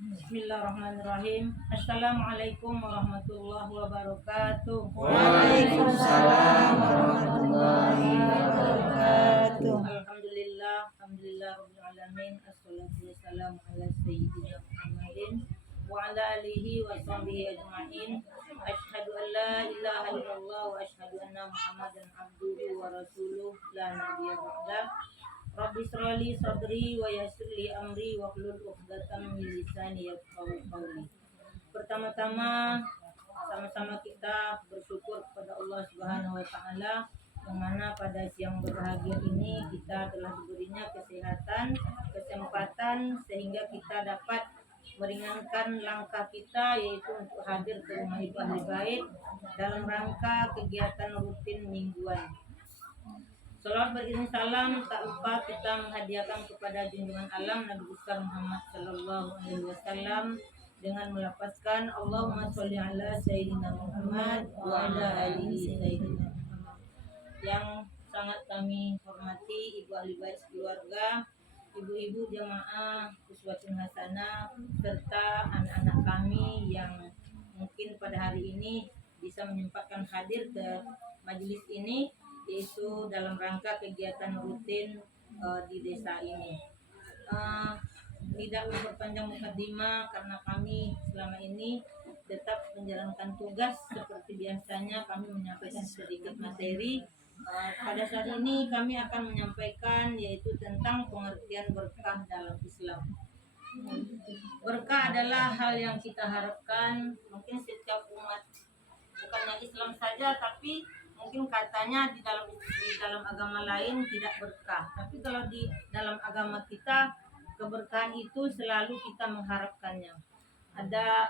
Bismillahirrahmanirrahim. Assalamualaikum warahmatullahi wabarakatuh. Waalaikumsalam warahmatullahi wabarakatuh. Alhamdulillah, alhamdulillah rabbil alamin. Assalatu wassalamu ala sayyidina Muhammadin wa ala alihi wa sahbihi ajma'in. Asyhadu an la ilaha illallah wa asyhadu anna Muhammadan abduhu wa rasuluh la nabiyya ba'da. Rabbi shrali sadri wa yassir li amri wa hlul 'uqdatam min lisani yafqahu qawli. Pertama-tama sama-sama kita bersyukur kepada Allah Subhanahu wa taala yang mana pada siang berbahagia ini kita telah diberinya kesehatan, kesempatan sehingga kita dapat meringankan langkah kita yaitu untuk hadir ke rumah Ibu Ahli Bait dalam rangka kegiatan rutin mingguan. Salawat beriring salam tak lupa kita menghadiahkan kepada junjungan alam Nabi besar Muhammad sallallahu alaihi wasallam dengan melafazkan Allahumma sholli ala sayyidina Muhammad wa ala alihi sayyidina Muhammad. Yang sangat kami hormati Ibu Ahli Bait keluarga, ibu-ibu jamaah uswatun hasanah serta anak-anak kami yang mungkin pada hari ini bisa menyempatkan hadir ke majelis ini, yaitu dalam rangka kegiatan rutin di desa ini. Tidak memperpanjang mukadimah karena kami selama ini tetap menjalankan tugas seperti biasanya kami menyampaikan sedikit materi. Pada saat ini kami akan menyampaikan yaitu tentang pengertian berkah dalam Islam. Berkah adalah hal yang kita harapkan mungkin setiap umat, bukannya Islam saja tapi mungkin katanya di dalam agama lain tidak berkah, tapi kalau di dalam agama kita keberkahan itu selalu kita mengharapkannya. Ada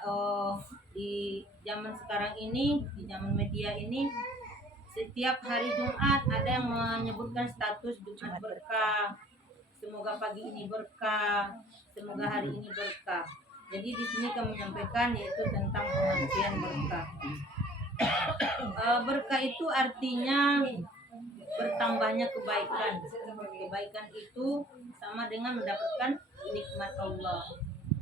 di zaman sekarang ini, di zaman media ini, setiap hari Jumat ada yang menyebutkan status Jumat berkah. Semoga pagi ini berkah, semoga hari ini berkah. Jadi di sini kami menyampaikan yaitu tentang pengertian berkah. Berkah itu artinya bertambahnya kebaikan. Kebaikan itu sama dengan mendapatkan nikmat Allah.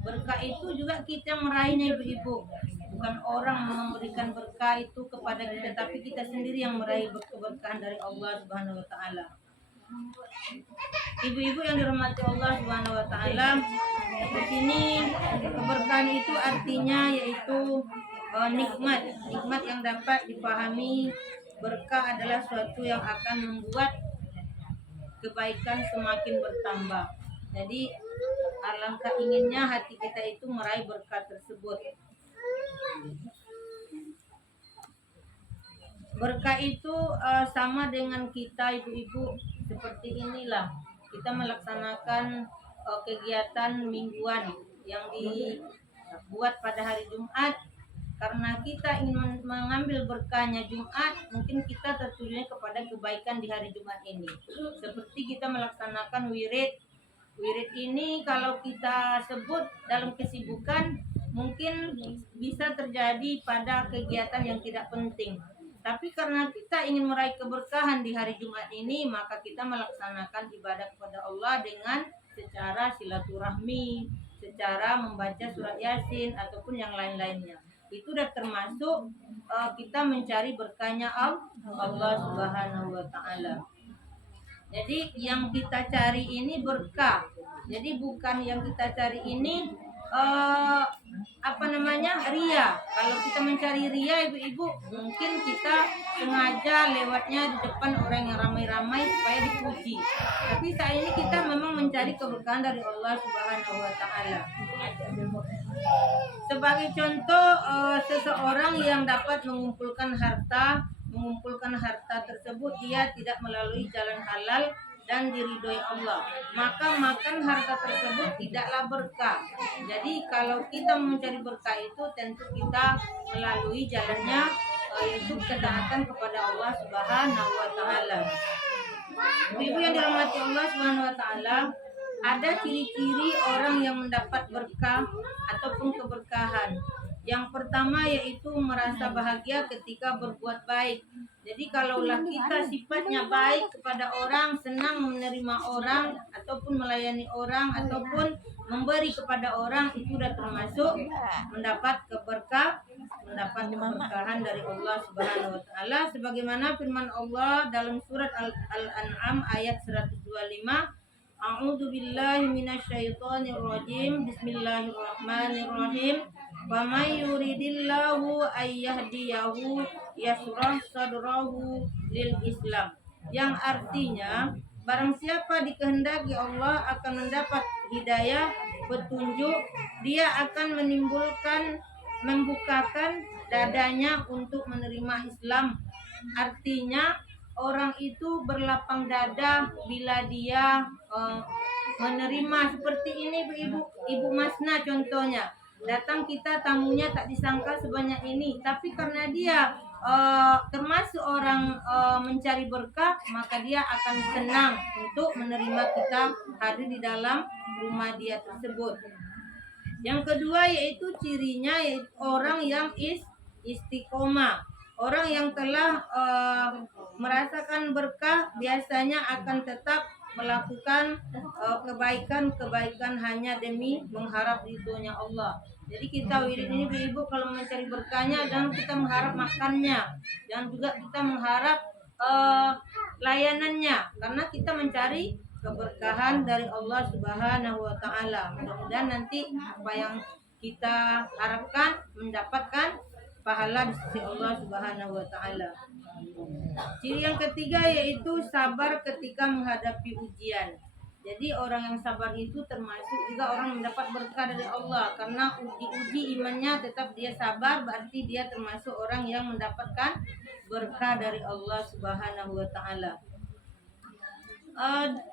Berkah itu juga kita meraihnya ibu-ibu. Bukan orang memberikan berkah itu kepada kita, tapi kita sendiri yang meraih keberkahan dari Allah Subhanahu wa taala. Ibu-ibu yang dirahmati Allah Subhanahu wa taala, di sini keberkahan itu artinya yaitu nikmat yang dapat dipahami. Berkah adalah suatu yang akan membuat kebaikan semakin bertambah. Jadi alangkah inginnya hati kita itu meraih berkah tersebut. Berkah itu sama dengan kita ibu-ibu seperti inilah. Kita melaksanakan kegiatan mingguan yang dibuat pada hari Jumat. Karena kita ingin mengambil berkahnya Jumat, mungkin kita tertujunya kepada kebaikan di hari Jumat ini. Seperti kita melaksanakan wirid. Wirid ini kalau kita sebut dalam kesibukan, mungkin bisa terjadi pada kegiatan yang tidak penting. Tapi karena kita ingin meraih keberkahan di hari Jumat ini, maka kita melaksanakan ibadah kepada Allah dengan secara silaturahmi, secara membaca surat Yasin ataupun yang lain-lainnya. Itu sudah termasuk kita mencari berkahnya Allah Subhanahu wa taala. Jadi yang kita cari ini berkah. Jadi bukan yang kita cari ini ria. Kalau kita mencari ria ibu-ibu, mungkin kita sengaja lewatnya di depan orang yang ramai-ramai supaya dipuji. Tapi saat ini kita memang mencari keberkahan dari Allah Subhanahu wa taala. Sebagai contoh, seseorang yang dapat mengumpulkan harta tersebut dia tidak melalui jalan halal dan diridhoi Allah, maka makan harta tersebut tidaklah berkah. Jadi kalau kita mencari berkah itu tentu kita melalui jalannya yaitu ketaatan kepada Allah Subhanahu wa taala. Ibu yang dirahmati Allah Subhanahu wa taala, ada ciri-ciri orang yang mendapat berkah ataupun keberkahan. Yang pertama yaitu merasa bahagia ketika berbuat baik. Jadi kalaulah kita sifatnya baik kepada orang, senang menerima orang, ataupun melayani orang, ataupun memberi kepada orang, itu sudah termasuk mendapat keberkahan dari Allah Subhanahu wa taala, sebagaimana firman Allah dalam surat Al-An'am ayat 125. A'udzu billahi minasyaitonir rajim. Bismillahirrahmanirrahim. Wa may yuridillahu ayyahdiyahu yashrah sadrahu lil Islam. Yang artinya, barang siapa dikehendaki Allah akan mendapat hidayah, petunjuk, dia akan membukakan dadanya untuk menerima Islam. Artinya orang itu berlapang dada bila dia menerima seperti ini, Ibu Masna contohnya. Datang kita tamunya tak disangka sebanyak ini, tapi karena dia termasuk orang mencari berkah, maka dia akan senang untuk menerima kita hadir di dalam rumah dia tersebut. Yang kedua yaitu cirinya yaitu orang yang istiqomah. Orang yang telah merasakan berkah biasanya akan tetap melakukan kebaikan hanya demi mengharap ridhonya Allah. Jadi kita wirid ini ibu kalau mencari berkahnya, dan kita mengharap makannya, dan juga kita mengharap layanannya, karena kita mencari keberkahan dari Allah Subhanahu wa taala. Mudah-mudahan nanti apa yang kita harapkan mendapatkan pahala di sisi Allah Subhanahu wa taala. Ciri yang ketiga yaitu sabar ketika menghadapi ujian. Jadi orang yang sabar itu termasuk juga orang yang mendapat berkah dari Allah, karena uji imannya tetap dia sabar, berarti dia termasuk orang yang mendapatkan berkah dari Allah Subhanahu wa taala.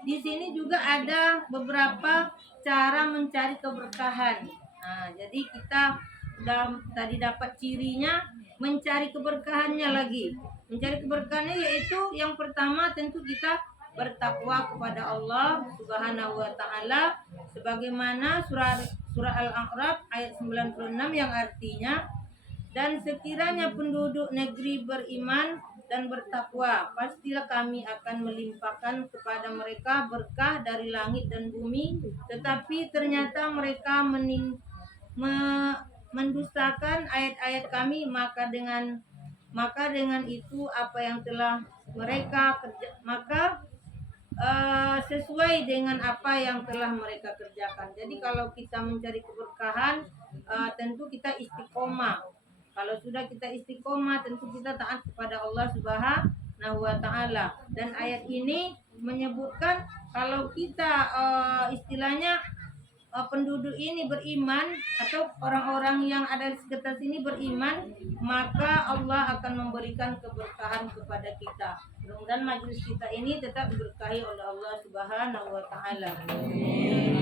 Di sini juga ada beberapa cara mencari keberkahan. Nah, jadi kita tadi dapat cirinya, mencari keberkahannya lagi. Mencari keberkahannya yaitu yang pertama tentu kita bertakwa kepada Allah Subhanahu wa taala, sebagaimana surah Al-A'raf ayat 96 yang artinya, dan sekiranya penduduk negeri beriman dan bertakwa, pastilah kami akan melimpahkan kepada mereka berkah dari langit dan bumi. Tetapi ternyata mereka mendustakan ayat-ayat kami, maka dengan itu apa yang telah mereka kerja, maka sesuai dengan apa yang telah mereka kerjakan. Jadi kalau kita mencari keberkahan, tentu kita istiqomah. Kalau sudah kita istiqomah, tentu kita taat kepada Allah Subhanahu wa taala. Dan ayat ini menyebutkan kalau kita istilahnya penduduk ini beriman, atau orang-orang yang ada di sekitar sini beriman, maka Allah akan memberikan keberkahan kepada kita. Mudah-mudahan majelis kita ini tetap diberkahi oleh Allah Subhanahu wa taala.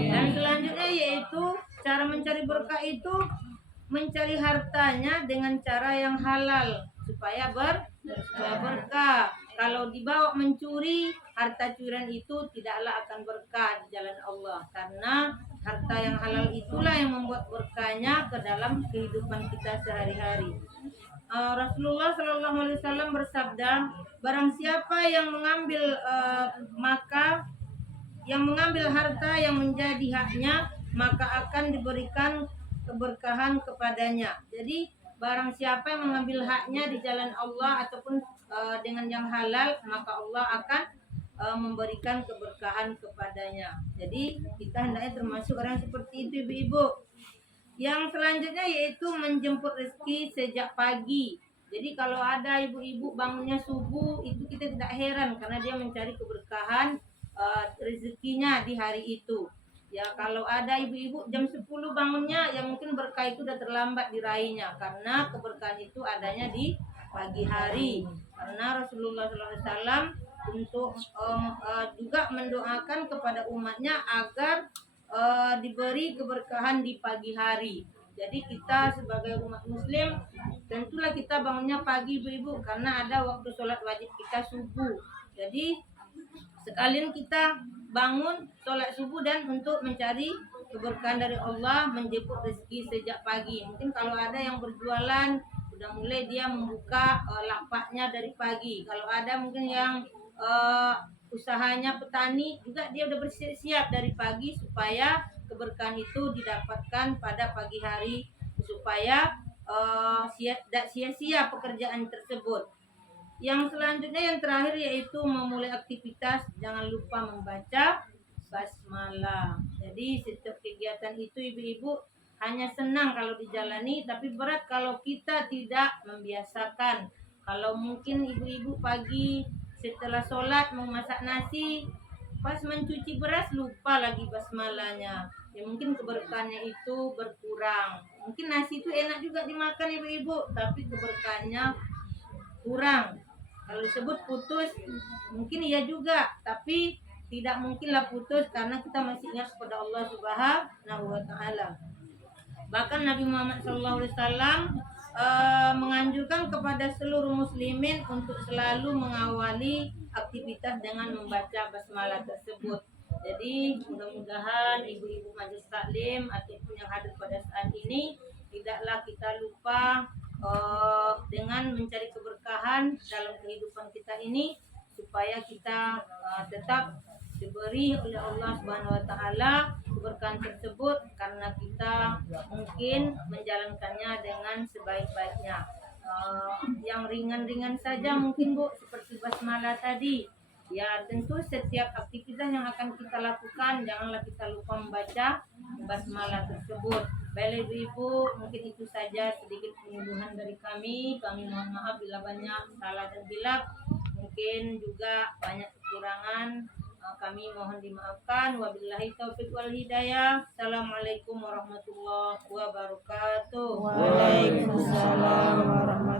Dan selanjutnya yaitu cara mencari berkah itu mencari hartanya dengan cara yang halal supaya berkah. Kalau dibawa mencuri, harta curian itu tidaklah akan berkah di jalan Allah, karena harta yang halal itulah yang membuat berkahnya ke dalam kehidupan kita sehari-hari. Rasulullah Shallallahu Alaihi Wasallam bersabda, barang siapa yang mengambil harta yang menjadi haknya, maka akan diberikan keberkahan kepadanya. Jadi barang siapa yang mengambil haknya di jalan Allah ataupun dengan yang halal, maka Allah akan memberikan keberkahan kepadanya. Jadi kita hendaknya termasuk orang seperti itu, ibu-ibu. Yang selanjutnya yaitu menjemput rezeki sejak pagi. Jadi kalau ada ibu-ibu bangunnya subuh, itu kita tidak heran karena dia mencari keberkahan rezekinya di hari itu. Ya kalau ada ibu-ibu jam 10 bangunnya, yang mungkin berkah itu sudah terlambat diraihnya, karena keberkahan itu adanya di pagi hari. Karena Rasulullah SAW untuk juga mendoakan kepada umatnya agar diberi keberkahan di pagi hari. Jadi kita sebagai umat muslim tentulah kita bangunnya pagi, ibu-ibu, karena ada waktu sholat wajib kita subuh. Jadi sekalian kita bangun sholat subuh dan untuk mencari keberkahan dari Allah, menjemput rezeki sejak pagi. Mungkin kalau ada yang berjualan sudah mulai dia membuka lapaknya dari pagi. Kalau ada mungkin yang usahanya petani juga dia udah bersiap-siap dari pagi supaya keberkahan itu didapatkan pada pagi hari, supaya tidak sia-sia pekerjaan tersebut. Yang selanjutnya yang terakhir yaitu memulai aktivitas, jangan lupa membaca basmalah. Jadi setiap kegiatan itu ibu-ibu hanya senang kalau dijalani, tapi berat kalau kita tidak membiasakan. Kalau mungkin ibu-ibu pagi setelah sholat mau masak nasi, pas mencuci beras lupa lagi basmalahnya, ya mungkin keberkahannya itu berkurang. Mungkin nasi itu enak juga dimakan ibu-ibu, tapi keberkahannya kurang. Kalau disebut putus, mungkin iya juga, tapi tidak mungkinlah putus karena kita masih ingat kepada Allah Subhanahu wa taala. Bahkan Nabi Muhammad SAW menganjurkan kepada seluruh muslimin untuk selalu mengawali aktivitas dengan membaca basmalah tersebut. Jadi mudah-mudahan ibu-ibu majelis taklim ataupun yang hadir pada saat ini tidaklah kita lupa dengan mencari keberkahan dalam kehidupan kita ini, supaya kita tetap diberi oleh Allah Subhanahu wa taala keberkahan tersebut karena kita mungkin menjalankannya dengan sebaik-baiknya. Yang ringan-ringan saja mungkin Bu, seperti basmalah tadi. Ya tentu setiap aktivitas yang akan kita lakukan janganlah kita lupa membaca basmalah tersebut. Baik ibu, mungkin itu saja sedikit penyuluhan dari kami. Kami mohon maaf bila banyak salah dan hilaf. Mungkin juga banyak kekurangan. Kami mohon dimaafkan. Wabillahi taufiq wal hidayah. Assalamualaikum warahmatullahi wabarakatuh. Waalaikumsalam warahmatullahi